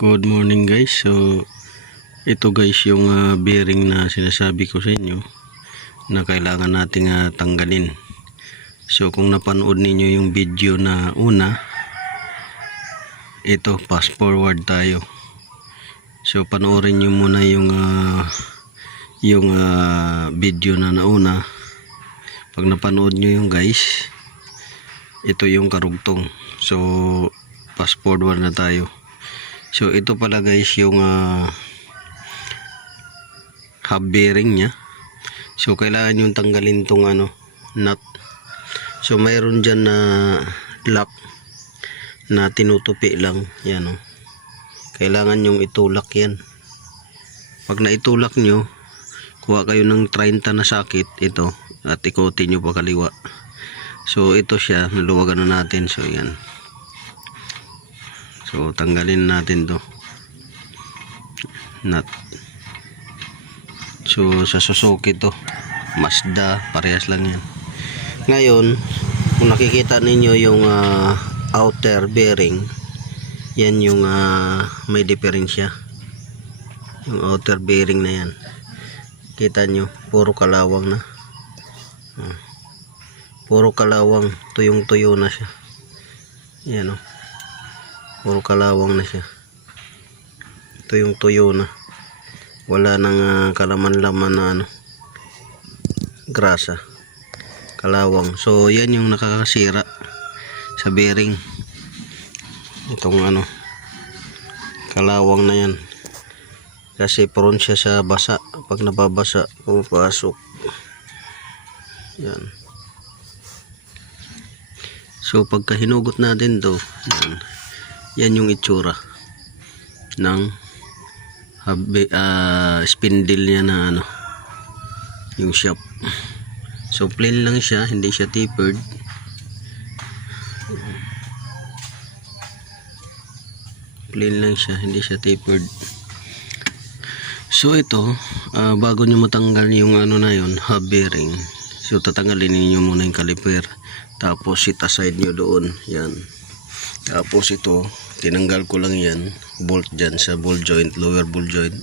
Good morning guys. So ito guys yung bearing na sinasabi ko sa inyo na kailangan nating tanggalin. So kung napanood ninyo yung video na una, ito fast forward tayo. So panoorin nyo muna yung video na nauna. Pag napanood nyo yung guys, ito yung karugtong. So fast forward na tayo. So ito pala guys yung hub bearing nya. So kailangan yung tanggalin tong nut. So mayroon dyan na lock na tinutupi lang. Yan o. Kailangan yung itulak yan. Pag naitulak nyo, kuha kayo ng 30 na sakit ito at ikotin nyo pa kaliwa. So ito siya, naluwagan na natin. So yan. So tanggalin natin to nut. So sa Suzuki to, Mazda, parehas lang yan. Ngayon kung nakikita ninyo yung outer bearing, yan yung may diferensya. Yung outer bearing na yan, kita nyo puro kalawang na, puro kalawang, tuyong tuyo na siya. Yan o, puro kalawang na siya, tuyong tuyo na, wala nang kalaman-laman na grasa, kalawang. So yan yung nakakasira sa bearing, itong kalawang na yan, kasi prone siya sa basa. Pag nababasa, pumapasok yan. So pagka hinugot natin to, yan yung itsura ng spindle niya na yung shaft. So plain lang siya, hindi siya tapered. Plain lang siya, hindi siya tapered. So ito, bago nyo matanggal yung na yun, hub bearing, so tatanggalin niyo muna yung caliper, tapos sit aside nyo doon yan. Tapos ito, tinanggal ko lang yan, bolt dyan sa ball joint, lower ball joint,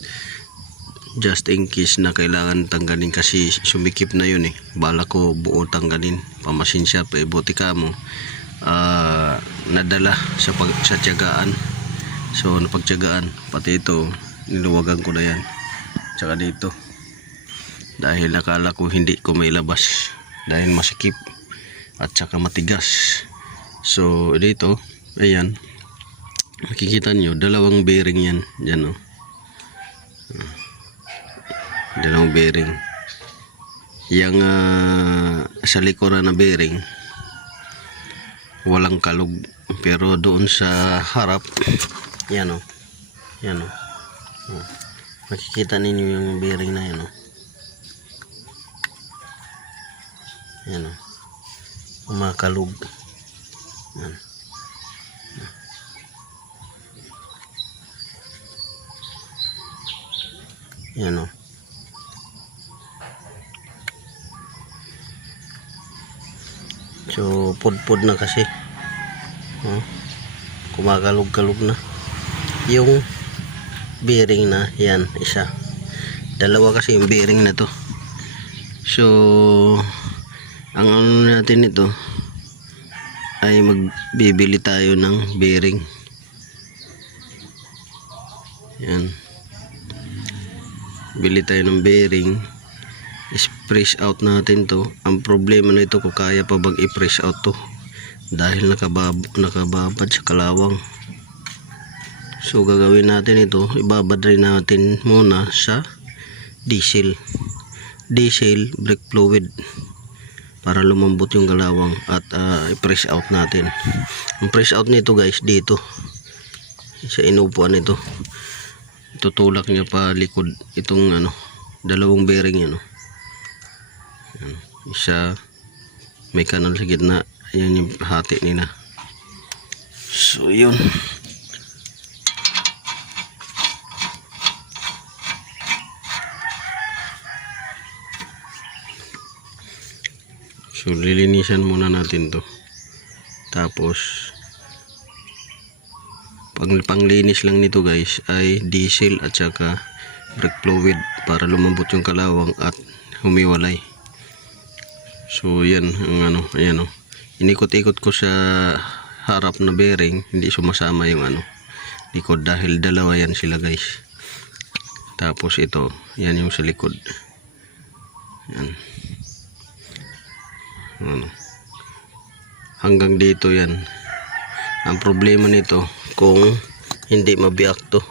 just in case na kailangan tanggalin, kasi sumikip na yun bala ko buo tanggalin, pamasin siya pa, buti ka mo nadala sa tiyagaan. So napagtiyagaan, pati ito niluwagan ko na yan, tsaka dito, dahil nakala ko hindi ko mailabas dahil masikip at saka matigas. So dito, ayan, makikita nyo dalawang bearing yan dyan dalawang bearing. Yang sa likuran na bearing walang kalog, pero doon sa harap yan yan makikita ninyo yung bearing na yan yan umakalog yan. Yan so pudpud na kasi, kumakalog-kalog na yung bearing na yan. Isa, dalawa kasi yung bearing na to. So ang natin ito ay magbibili tayo ng bearing. Yan, bili tayo ng bearing, i-press out natin to. Ang problema na ito, kung kaya pa bang i-press out to, dahil nakababad sa kalawang. So gagawin natin ito, ibabad rin natin muna sa diesel brake fluid para lumambot yung kalawang, at i-press out natin. Ang press out nito guys, dito sa inupuan nito, tutulak niya pa likod itong dalawang bearing yan isa may kanal sa gitna, yan yung hati nila. So yun, so lilinisan muna natin to, tapos pag panglinis lang nito guys ay diesel at saka brake fluid para lumambot yung kalawang at humiwalay. So yan ang ano, ayan oh. Inikot-ikot ko sa harap na bearing, hindi sumasama yung ano likod dahil dalawa yan sila guys. Tapos ito, yan yung sa likod. Yan. Ano. Hanggang dito yan. Ang problema nito kung hindi mabiyak to.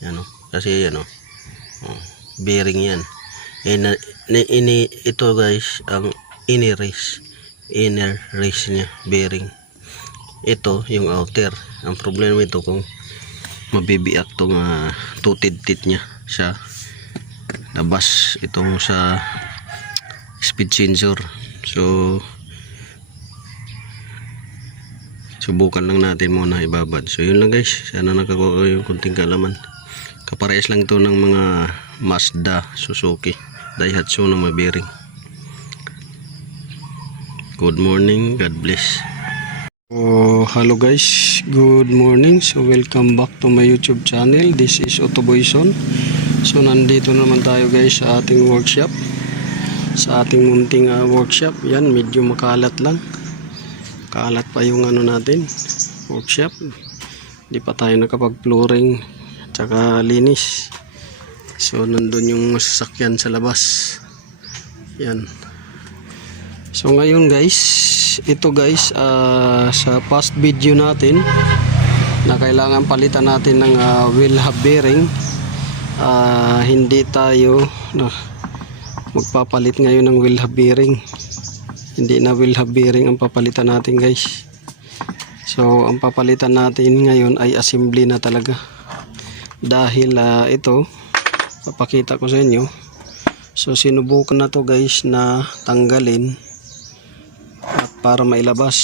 Yan oh. Kasi yan oh. Bearing yan. Ito guys ang inner race niya, bearing. Ito yung outer. Ang problema ito kung mabibiyak tong tutid tit niya sa labas itong sa speed sensor. So subukan lang natin muna ibabad. So yun lang guys, sana nakakuha yung kunting kalaman. Kaparehas lang to ng mga Mazda, Suzuki, Daihatsu na may bearing. Good morning, God bless. Hello guys, good morning. So welcome back to my YouTube channel. This is Otoboyson. So nandito naman tayo guys sa ating workshop. Sa ating munting workshop. Yan, medyo makalat lang. Kalat pa yung ano natin, workshop. Hindi pa tayo nakapag-flooring tsaka linis. So nandun yung sasakyan sa labas. Yan. So ngayon guys, ito guys, sa past video natin na kailangan palitan natin ng wheel hub bearing, hindi tayo magpapalit ngayon ng wheel hub bearing. Hindi na wheel hub bearing ang papalitan natin guys. So ang papalitan natin ngayon ay assembly na talaga. Dahil ito, papakita ko sa inyo. So sinubukan na to guys na tanggalin at para mailabas.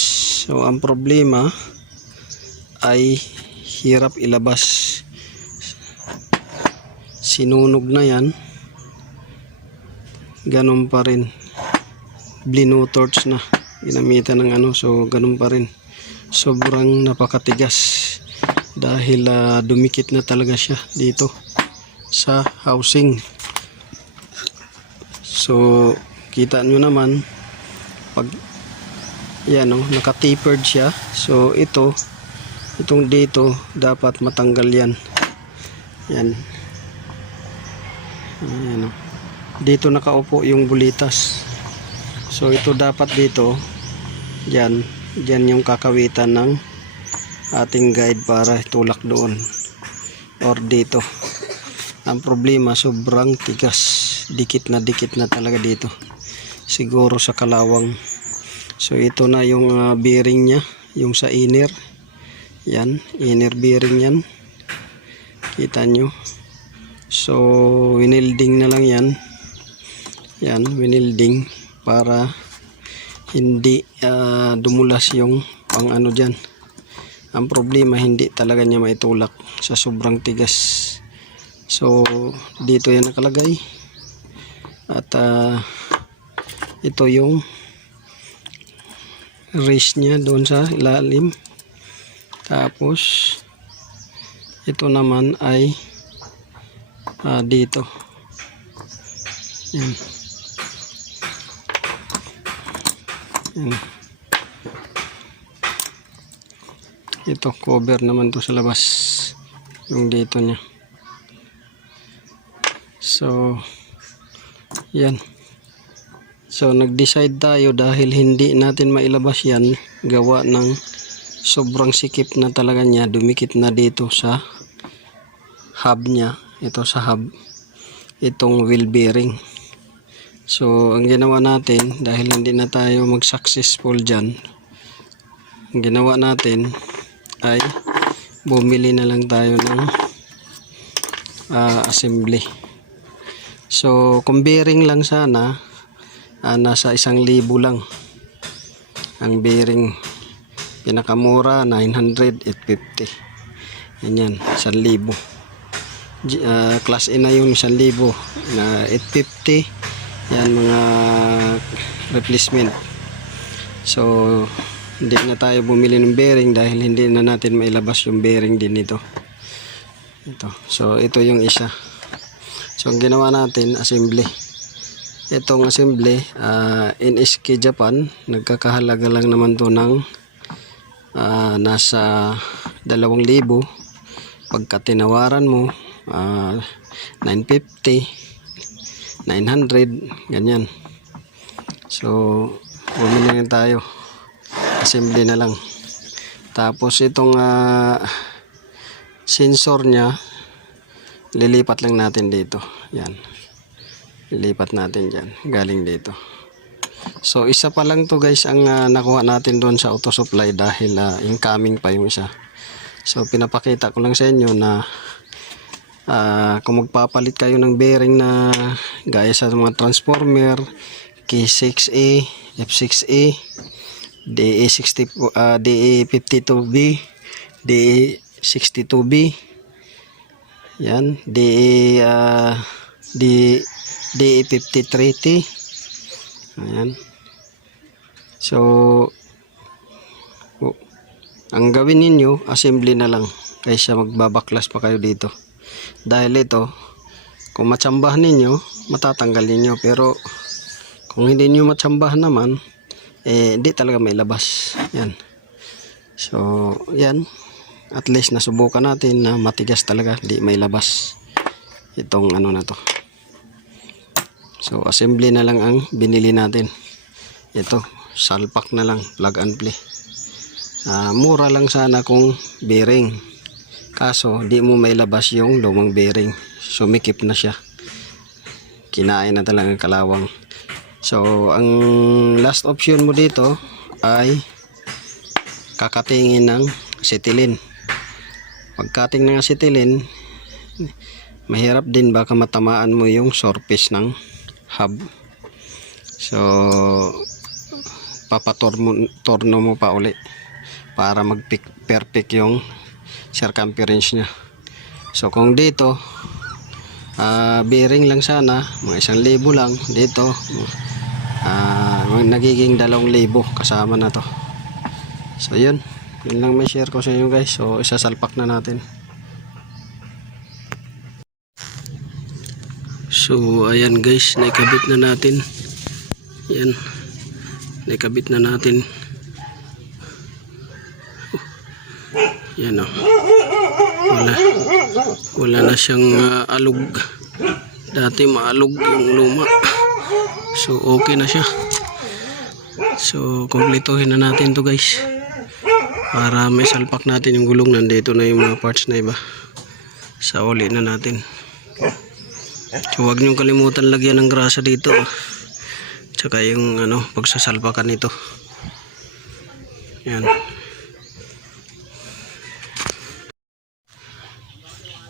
So ang problema ay hirap ilabas. Sinunog na yan, ganun pa rin. Blue torch na ginamitan ng ano, so ganun pa rin. Sobrang napakatigas dahil dumikit na talaga siya dito sa housing. So kita nyo naman pag yan oh, naka-tapered siya. So itong dito dapat matanggal yan. Yan. Ayan oh. Dito nakaupo yung bulitas. So ito dapat dito, yan yung kakawitan ng ating guide para tulak doon or dito. Ang problema sobrang tigas, dikit na talaga dito, siguro sa kalawang. So ito na yung bearing nya, yung sa inner. Yan, inner bearing yan, kita nyo. So winilding na lang yan. Yan, winilding para hindi dumulas yung pang ano dyan. Ang problema hindi talaga niya maitulak sa sobrang tigas. So dito yan nakalagay. At ito yung race niya doon sa ilalim. Tapos ito naman ay dito. Yan. Yan. Ito cover naman to sa labas, yung dito niya. So yan. So nag-decide tayo dahil hindi natin mailabas yan, gawa ng sobrang sikip na talaga niya, dumikit na dito sa hub niya. Ito sa hub, itong wheel bearing. So ang ginawa natin, dahil hindi na tayo mag-successful dyan, ang ginawa natin ay bumili na lang tayo ng assembly. So kung bearing lang sana, nasa 1,000 lang ang bearing. Pinakamura 900, 850. Yan, 1,000. Class A na yung 1,000 na 850. Yan mga replacement. So hindi na tayo bumili ng bearing dahil hindi na natin mailabas yung bearing din ito. So ito yung isa. So ang ginawa natin, assembly. Itong assembly, NSK Japan, nagkakahalaga lang naman to ng nasa 2,000. Pagka tinawaran mo, 950, 900, ganyan. So bumili na tayo, assembly na lang. Tapos itong sensor nya, lilipat lang natin dito. Yan, lilipat natin dyan, galing dito. So isa pa lang to guys ang nakuha natin doon sa auto supply dahil incoming pa yung isa. So pinapakita ko lang sa inyo na kung magpapalit kayo ng bearing na gaya sa mga transformer, K6A, F6A, DE52B, DE62B, yan, DE53T. Ayan. So ang gawin ninyo, assembly na lang kaysa magbabaklas pa kayo dito. Dahil ito, kung matsambahan ninyo, matatanggal ninyo. Pero kung hindi nyo matsambahan naman, hindi talaga may labas. Yan. So yan, at least nasubukan natin na matigas talaga, di may labas itong ano na to. So assembly na lang ang binili natin. Ito, salpak na lang, plug and play. Mura lang sana kung bearing, kaso di mo may labas yung lumang bearing, sumikip na siya, kinain na talagang kalawang. So ang last option mo dito ay kakatingin ng acetylene. Pagkating ng acetylene, mahirap din, baka matamaan mo yung surface ng hub. So papatorno mo pa uli para mag-perfect yung circumference nya. So kung dito bearing lang sana, mga 1,000 lang, dito nagiging 2,000 kasama na to. So yun lang may share ko sa inyo guys. So isasalpak na natin. So ayan guys, naikabit na natin. Yan, naikabit na natin. Yan o, wala na siyang alog. Dati maalog yung luma. So okay na siya. So kumpletuhin na natin to guys, para may salpak natin yung gulong. Nandito na yung mga parts na iba. Sa uli na natin. So huwag niyong kalimutan lagyan ng grasa dito, tsaka yung pagsasalpakan nito. Yan.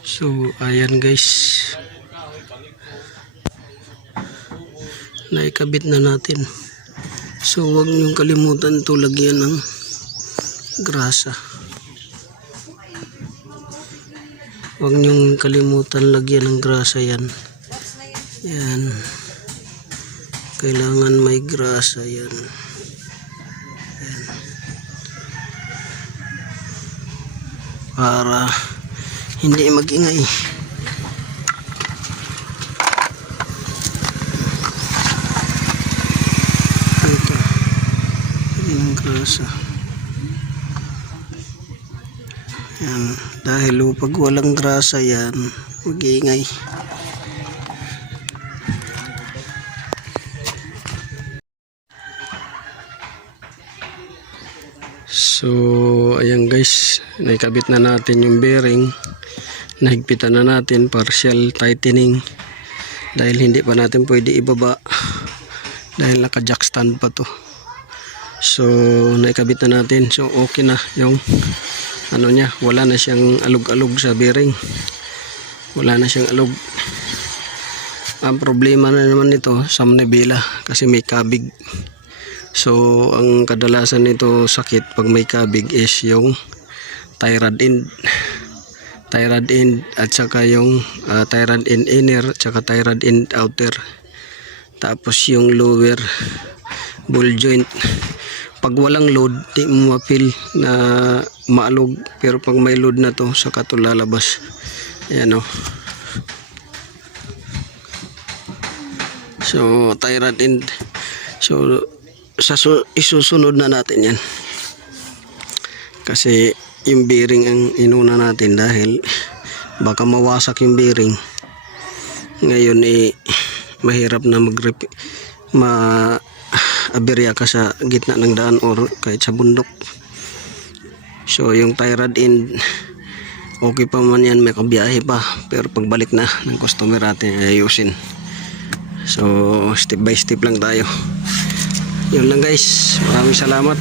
So ayan guys, naikabit na natin. So huwag niyong kalimutan to lagyan ng grasa. Huwag niyong kalimutan lagyan ng grasa yan. Yan, kailangan may grasa yan. Yan, para hindi magingay. Ito, yung grasa. Yan, dahil pag walang grasa yan, magingay. So ayan guys, naikabit na natin yung bearing. Nahigpitan na natin, partial tightening, dahil hindi pa natin pwede ibaba dahil naka jack stand pa to. So naikabit na natin. So okay na yung nya, wala na siyang alog-alog sa bearing, wala na siyang alog. Ang problema na naman nito sa manibela kasi may kabig. So ang kadalasan nito sakit pag may kabig is yung tie rod end at saka yung tie rod end inner at saka tie rod end outer. Tapos yung lower ball joint, pag walang load di mo ma-feel na maalog, pero pag may load na to saka to lalabas. Ayan o. So tie rod end. So isusunod na natin yan kasi yung bearing ang inuna natin dahil baka mawasak yung bearing. Ngayon mahirap na aberya ka sa gitna ng daan or kahit sa bundok. So yung tie rod end okay pa man yan, may kabiyahe pa, pero pagbalik na ng customer natin ayusin. So step by step lang tayo. Yun lang guys, maraming salamat.